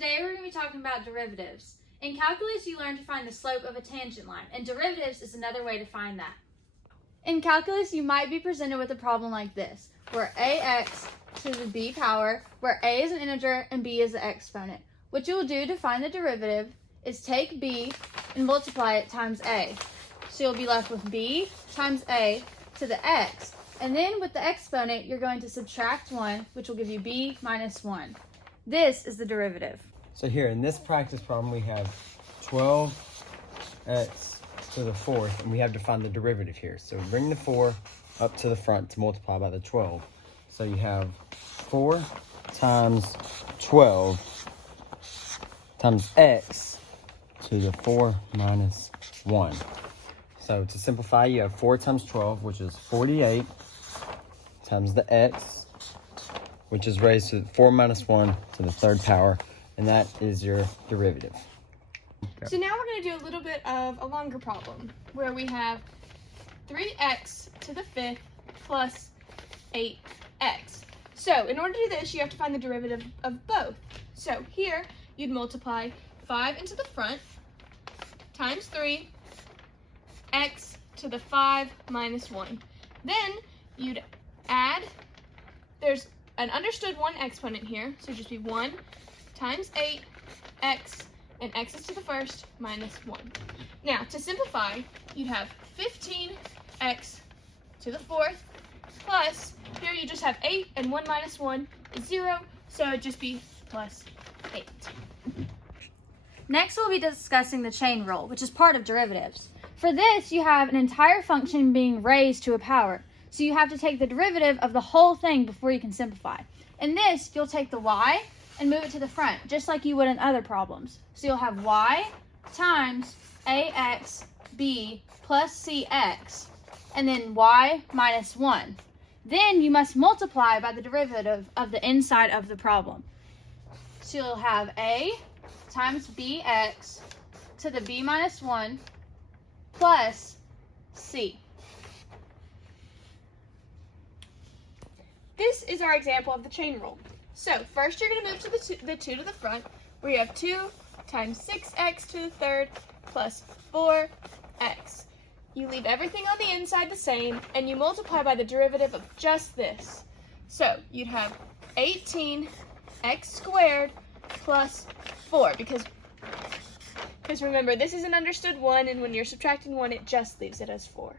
Today we're going to be talking about derivatives. In calculus, you learn to find the slope of a tangent line, and derivatives is another way to find that. In calculus, you might be presented with a problem like this, where ax to the b power, where a is an integer and b is the exponent. What you will do to find the derivative is take b and multiply it times a. So you'll be left with b times a to the x. And then with the exponent, you're going to subtract 1, which will give you b minus 1. This is the derivative. So here in this practice problem, we have 12x to the fourth, and we have to find the derivative here. So bring the 4 up to the front to multiply by the 12. So you have 4 times 12 times x to the 4 minus 1. So to simplify, you have 4 times 12, which is 48, times the x, which is raised to 4 minus 1 to the third power, and that is your derivative. Okay. So now we're going to do a little bit of a longer problem, where we have 3x to the fifth plus 8x. So in order to do this, you have to find the derivative of both. So here, you'd multiply 5 into the front times 3, x to the 5 minus 1. Then you'd add, there's an understood 1 exponent here, so it'd just be 1 times 8x, and x is to the first minus 1. Now, to simplify, you'd have 15x to the fourth, plus, here you just have 8, and 1 minus 1 is 0, so it'd just be plus 8. Next, we'll be discussing the chain rule, which is part of derivatives. For this, you have an entire function being raised to a power. So you have to take the derivative of the whole thing before you can simplify. In this, you'll take the y and move it to the front, just like you would in other problems. So you'll have y times ax b plus cx, and then y minus 1. Then you must multiply by the derivative of the inside of the problem. So you'll have a times bx to the b minus 1 plus c. This is our example of the chain rule. So first you're going to move to the 2 to the front, where you have 2 times 6x to the third plus 4x. You leave everything on the inside the same, and you multiply by the derivative of just this. So you'd have 18x squared plus 4, because remember, this is an understood 1, and when you're subtracting 1, it just leaves it as 4.